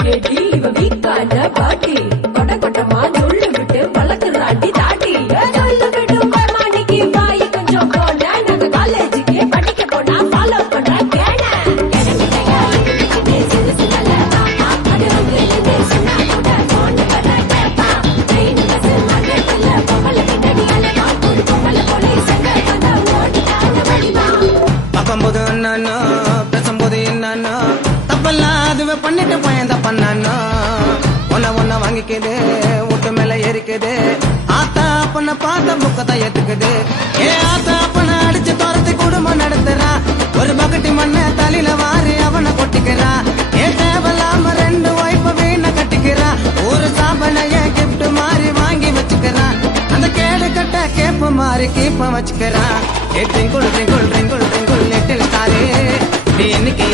கேட்டி இவ வீக்கான பாட்டி கொட கொட்டமா சொல்லு விட்டு வளர்க்குறாண்டி தாட்டி சொல்லு விட்டு மாணிக்கு வாய் கொஞ்சம் போன நாங்க காலேஜுக்கு படிக்க போனா ஃபாலோ பண்ற கேன பார்க்கும்போது என்னன்னா பேசும்போது என்னன்னா தப்பெல்லாம் அதுவே பண்ணிட்டு போயேன் தப்பண்ணா ஒன்ன வாங்கிக்குது வீட்டு மேல ஏறிக்குது ஆத்தா அப்பன பார்த்த புக்கத்தை ஏத்துக்குது ஆத்தா அப்பன அடிச்சு துரத்தி குடும்பம் நடத்துறா ஒரு பக்கெட்டி மண்ண தலையில வாரி அவனை கொட்டிக்கிறா தேவையில்லாம 2 வைப்ப வீண கட்டிக்கிறா ஒரு சாபனைய கிஃப்ட் மாறி வாங்கி வச்சுக்கிறா அந்த கேடு கட்ட கேப்ப மாறி கீப்ப வச்சுக்கிறா twinkle twinkle twinkle twinkle little star இன்னைக்கு